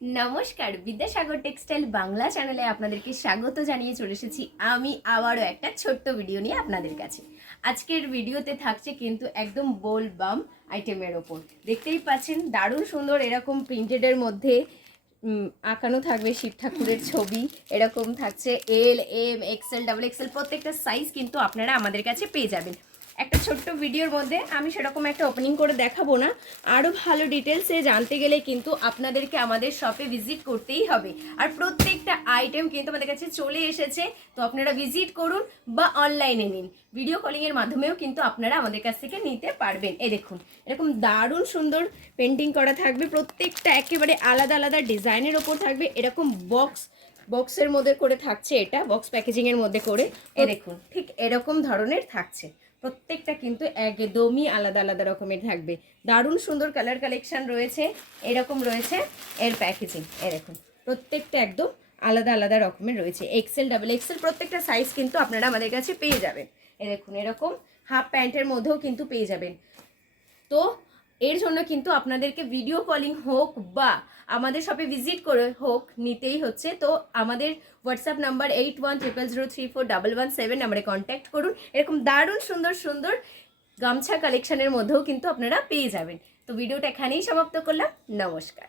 নমস্কার, বিদ্যাসাগর টেক্সটাইল বাংলা চ্যানেলে আপনাদেরকে স্বাগত জানিয়ে চলে এসেছি আমি আবারও একটা ছোট্ট ভিডিও নিয়ে আপনাদের কাছে। আজকের ভিডিওতে থাকছে কিন্তু একদম বোলবাম আইটেমের ওপর। দেখতেই পাচ্ছেন দারুণ সুন্দর এরকম প্রিন্টেডের মধ্যে আঁকানো থাকবে শিব ঠাকুরের ছবি। এরকম থাকছে এল, এম, এক্সেল, ডাবল এক্সেল প্রত্যেকটা সাইজ কিন্তু আপনারা আমাদের কাছে পেয়ে যাবেন। একটা ছোট্ট ভিডিওর মধ্যে আমি সেরকম একটা ওপেনিং করে দেখাবো না। আরও ভালো ডিটেলসে জানতে গেলে কিন্তু আপনাদেরকে আমাদের শপে ভিজিট করতেই হবে। আর প্রত্যেকটা আইটেম কিন্তু আমাদের কাছে চলে এসেছে, তো আপনারা ভিজিট করুন বা অনলাইনে নিন। ভিডিও কলিংয়ের মাধ্যমেও কিন্তু আপনারা আমাদের কাছ থেকে নিতে পারবেন। এই দেখুন এরকম দারুণ সুন্দর পেন্টিং করা থাকবে, প্রত্যেকটা একেবারে আলাদা আলাদা ডিজাইনের ওপর থাকবে। এরকম বক্সের মধ্যে করে থাকছে, এটা বক্স প্যাকেজিংয়ের মধ্যে করে। এই দেখুন ঠিক এরকম ধরনের থাকছে, প্রত্যেকটা কিন্তু একদমই আলাদা আলাদা রকমের থাকবে। দারুণ সুন্দর কালার কালেকশন রয়েছে, এরকম রয়েছে এর প্যাকেজিং। এরকম প্রত্যেকটা একদম আলাদা আলাদা রকমের রয়েছে, এক্সেল, ডাবল এক্সেল প্রত্যেকটা সাইজ কিন্তু আপনারা আমাদের কাছে পেয়ে যাবেন। দেখুন এরকম হাফ প্যান্টের মধ্যেও কিন্তু পেয়ে যাবেন। তো এর জন্য কিন্তু আপনাদেরকে ভিডিও কলিং হোক বা আমাদের শপে ভিজিট করে হোক নিতেই হচ্ছে। তো আমাদের হোয়াটসঅ্যাপ নাম্বার 8100341117 নাম্বারে কন্ট্যাক্ট করুন। এরকম দারুণ সুন্দর সুন্দর গামছা কালেকশনের মধ্যেও কিন্তু আপনারা পেয়ে যাবেন। তো ভিডিওটা এখানেই সমাপ্ত করলাম। নমস্কার।